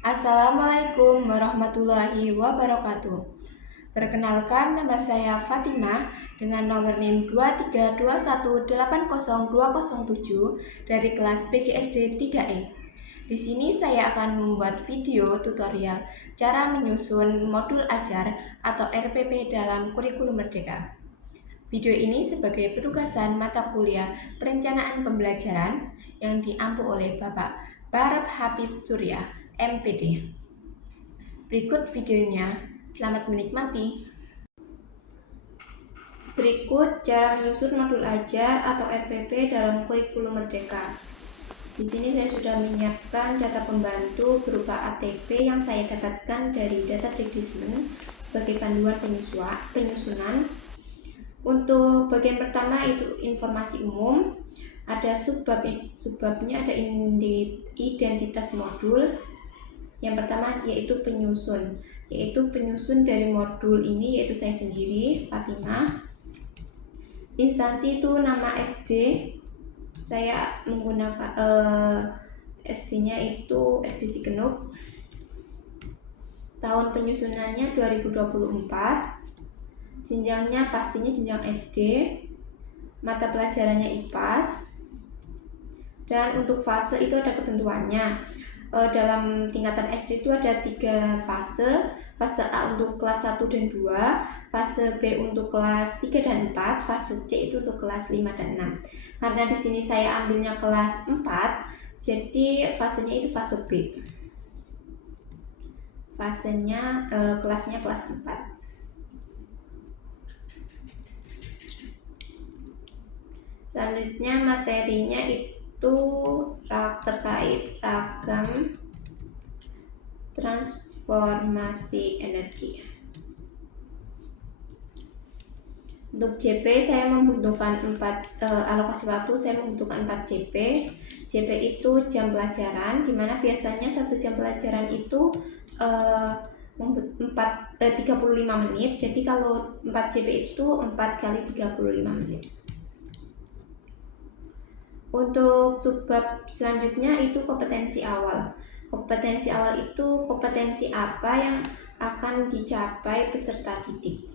Assalamualaikum warahmatullahi wabarakatuh. Perkenalkan, nama saya Fatimah dengan nomor NIM 232180207 dari kelas PGSD 3E. Di sini saya akan membuat video tutorial cara menyusun modul ajar atau RPP dalam kurikulum Merdeka. Video ini sebagai penugasan mata kuliah perencanaan pembelajaran yang diampu oleh Bapak Barab Hafiz Surya, MPD. Berikut videonya, selamat menikmati. Berikut cara menyusun modul ajar atau RPP dalam kurikulum Merdeka. Di sini saya sudah menyiapkan data pembantu berupa ATP yang saya dapatkan dari data Dikdismen sebagai panduan penyusunan. Untuk bagian pertama itu informasi umum, ada subbabnya ada identitas modul. Yang pertama yaitu penyusun dari modul ini yaitu saya sendiri, Fatimah. Instansi itu nama SD, saya menggunakan SD-nya itu SD Cikenuk. Tahun penyusunannya 2024. Jenjangnya pastinya jenjang SD. Mata pelajarannya IPAS. Dan untuk fase itu ada ketentuannya. Dalam tingkatan SD itu ada 3 fase. Fase A untuk kelas 1 dan 2, fase B untuk kelas 3 dan 4, fase C itu untuk kelas 5 dan 6. Karena di sini saya ambilnya kelas 4, jadi fasenya itu fase B. Fasenya kelasnya kelas 4. Selanjutnya materinya itu terkait ragam transformasi energi. Untuk JP saya membutuhkan 4 alokasi waktu, saya membutuhkan 4 JP. JP itu jam pelajaran, dimana biasanya 1 jam pelajaran itu 35 menit. Jadi kalau 4 JP itu 4 kali 35 menit. Untuk subbab selanjutnya itu kompetensi awal. Kompetensi awal itu kompetensi apa yang akan dicapai peserta didik.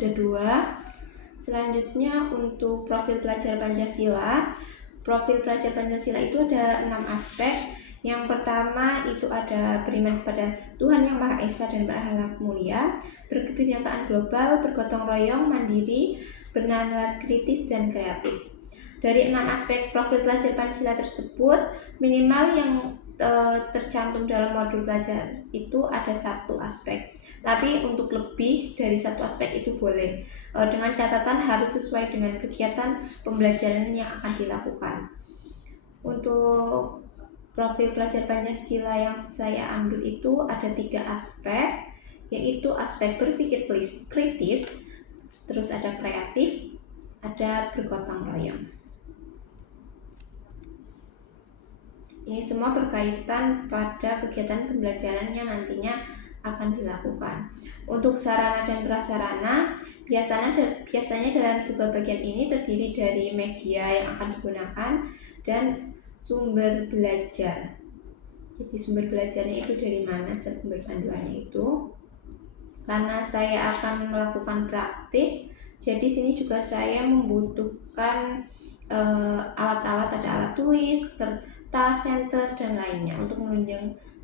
Ada 2. Selanjutnya untuk profil pelajar Pancasila. Profil pelajar Pancasila itu ada 6 aspek. Yang pertama itu ada beriman kepada Tuhan Yang Maha Esa dan berakhlak mulia, berkebinekaan global, bergotong royong, mandiri, bernalar kritis dan kreatif. Dari 6 aspek profil pelajar Pancasila tersebut, minimal yang tercantum dalam modul belajar itu ada 1 aspek. Tapi untuk lebih dari 1 aspek itu boleh, dengan catatan harus sesuai dengan kegiatan pembelajaran yang akan dilakukan. Untuk profil pelajar Pancasila yang saya ambil itu ada 3 aspek, yaitu aspek berpikir kritis, terus ada kreatif, ada bergotong royong. Ini semua berkaitan pada kegiatan pembelajaran yang nantinya akan dilakukan. Untuk sarana dan prasarana, biasanya dalam sebuah bagian ini terdiri dari media yang akan digunakan dan sumber belajar. Jadi sumber belajarnya itu dari mana, sumber panduannya itu. Karena saya akan melakukan praktik, jadi sini juga saya membutuhkan alat-alat, ada alat tulis, kertas, senter dan lainnya untuk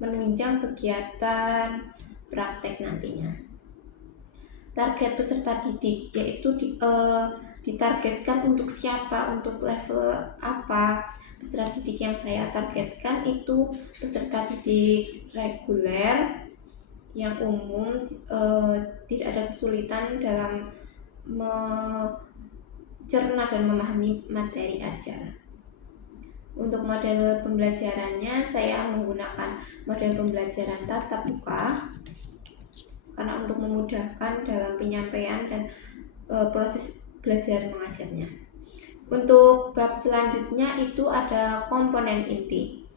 menunjang kegiatan praktek nantinya. Target peserta didik yaitu ditargetkan untuk siapa, untuk level apa. Peserta didik yang saya targetkan itu peserta didik reguler yang umum, tidak ada kesulitan dalam mencerna dan memahami materi ajar. Untuk model pembelajarannya saya menggunakan model pembelajaran tatap muka karena untuk memudahkan dalam penyampaian dan proses belajar mengajarnya. Untuk bab selanjutnya itu ada komponen inti.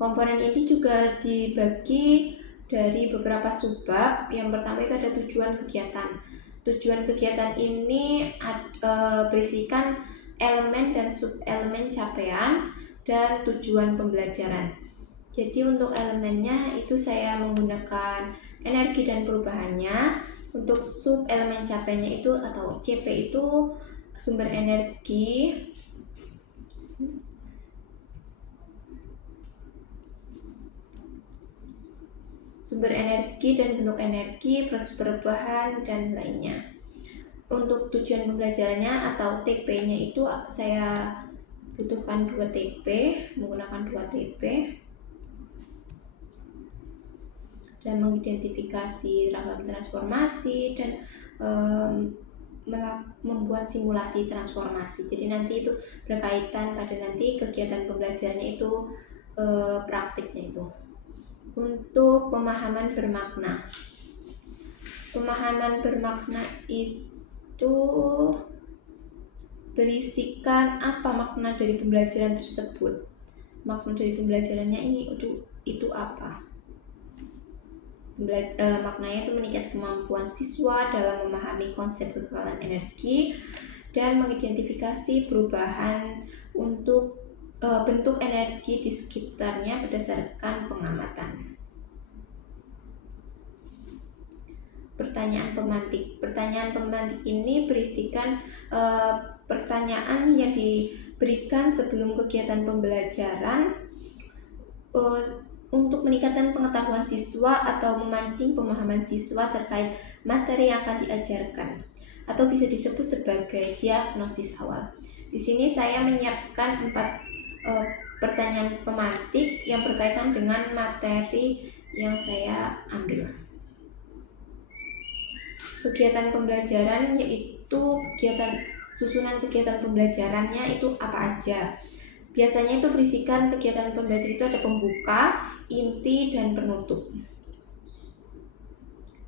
Komponen inti juga dibagi dari beberapa subbab. Yang pertama itu ada tujuan kegiatan. Tujuan kegiatan ini berisikan elemen dan sub-elemen capaian dan tujuan pembelajaran. Jadi untuk elemennya itu saya menggunakan energi dan perubahannya. Untuk sub-elemen capaiannya itu atau CP itu sumber energi, dan bentuk energi, proses perubahan, dan lainnya. Untuk tujuan pembelajarannya atau TP-nya itu saya butuhkan 2 TP, menggunakan 2 TP, dan mengidentifikasi ragam transformasi dan membuat simulasi transformasi. Jadi nanti itu berkaitan pada nanti kegiatan pembelajarannya itu praktiknya itu. Untuk pemahaman bermakna. Pemahaman bermakna itu berisikan apa makna dari pembelajaran tersebut. Makna dari pembelajarannya ini itu apa? Maknanya itu meningkat kemampuan siswa dalam memahami konsep kekekalan energi dan mengidentifikasi perubahan untuk bentuk energi di sekitarnya berdasarkan pengamatan. Pertanyaan pemantik. Pertanyaan pemantik ini berisikan pertanyaan yang diberikan sebelum kegiatan pembelajaran untuk meningkatkan pengetahuan siswa atau memancing pemahaman siswa terkait materi yang akan diajarkan, atau bisa disebut sebagai diagnosis awal. Di sini saya menyiapkan 4 pertanyaan pemantik yang berkaitan dengan materi yang saya ambil. Kegiatan pembelajaran yaitu susunan kegiatan pembelajarannya itu apa aja. Biasanya itu berisikan kegiatan pembelajaran itu ada pembuka, inti, dan penutup.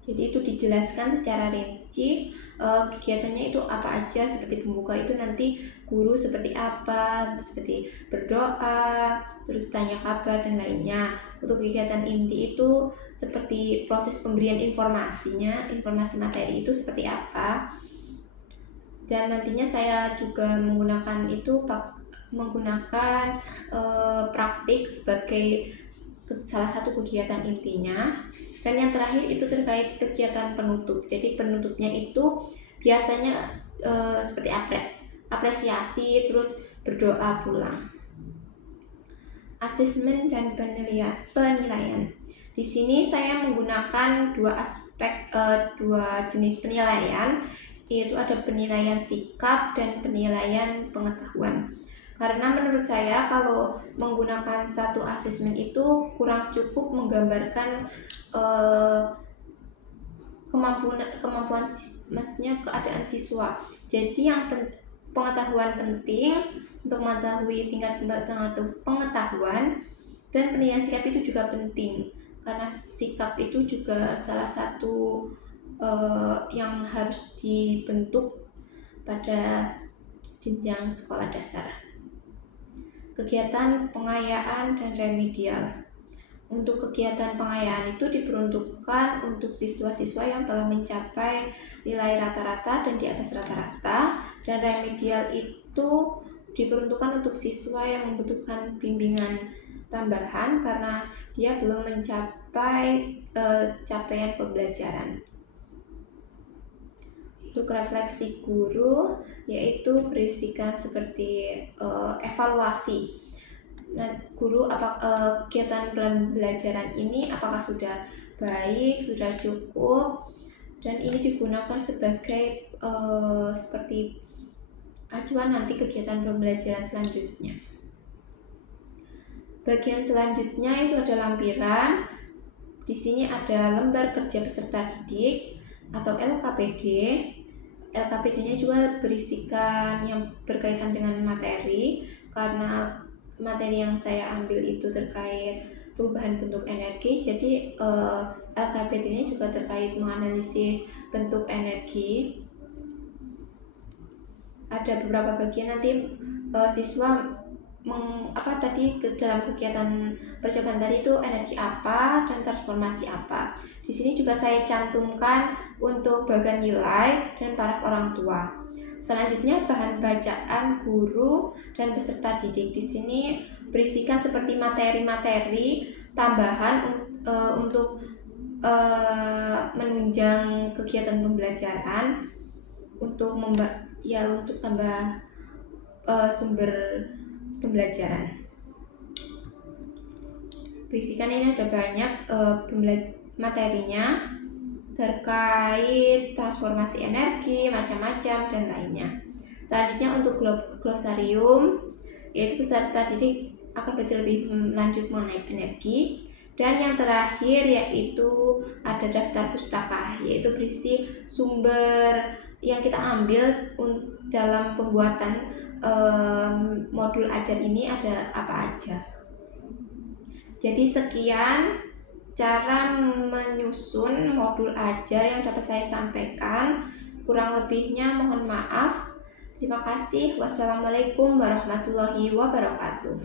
Jadi itu dijelaskan secara rinci kegiatannya itu apa aja. Seperti pembuka itu nanti guru seperti apa, seperti berdoa, terus tanya kabar dan lainnya. Untuk kegiatan inti itu seperti proses pemberian informasinya, informasi materi itu seperti apa. Dan nantinya saya juga menggunakan praktik sebagai salah satu kegiatan intinya. Dan yang terakhir itu terkait kegiatan penutup. Jadi penutupnya itu biasanya seperti apresiasi, terus berdoa pulang. Asesmen dan penilaian. Di sini saya menggunakan 2 jenis penilaian, yaitu ada penilaian sikap dan penilaian pengetahuan. Karena menurut saya kalau menggunakan satu asesmen itu kurang cukup menggambarkan kemampuan maksudnya keadaan siswa. Jadi yang pengetahuan penting untuk mengetahui tingkat pengetahuan, dan penilaian sikap itu juga penting karena sikap itu juga salah satu yang harus dibentuk pada jenjang sekolah dasar. Kegiatan pengayaan dan remedial. Untuk kegiatan pengayaan itu diperuntukkan untuk siswa-siswa yang telah mencapai nilai rata-rata dan di atas rata-rata, dan remedial itu diperuntukkan untuk siswa yang membutuhkan bimbingan tambahan karena dia belum mencapai capaian pembelajaran. Untuk refleksi guru yaitu berisikan seperti evaluasi. Nah, guru kegiatan pembelajaran ini apakah sudah baik, sudah cukup, dan ini digunakan sebagai seperti acuan nanti kegiatan pembelajaran selanjutnya. Bagian selanjutnya itu ada lampiran. Di sini ada lembar kerja peserta didik atau LKPD. LKPD-nya juga berisikan yang berkaitan dengan materi, karena materi yang saya ambil itu terkait perubahan bentuk energi, jadi LKPD-nya juga terkait menganalisis bentuk energi. Ada beberapa bagian nanti siswa dalam kegiatan percobaan tadi itu energi apa dan transformasi apa. Di sini juga saya cantumkan untuk bagian nilai dan para orang tua. Selanjutnya bahan bacaan guru dan peserta didik. Di sini berisikan seperti materi-materi tambahan untuk menunjang kegiatan pembelajaran untuk untuk tambah sumber pembelajaran. Berisikan ini ada banyak materinya terkait transformasi energi, macam-macam dan lainnya. Selanjutnya untuk glosarium, yaitu peserta didik akan belajar lebih lanjut mengenai energi. Dan yang terakhir yaitu ada daftar pustaka, yaitu berisi sumber yang kita ambil dalam pembuatan modul ajar ini ada apa aja. Jadi sekian cara menyusun modul ajar yang dapat saya sampaikan. Kurang lebihnya mohon maaf. Terima kasih. Wassalamualaikum warahmatullahi wabarakatuh.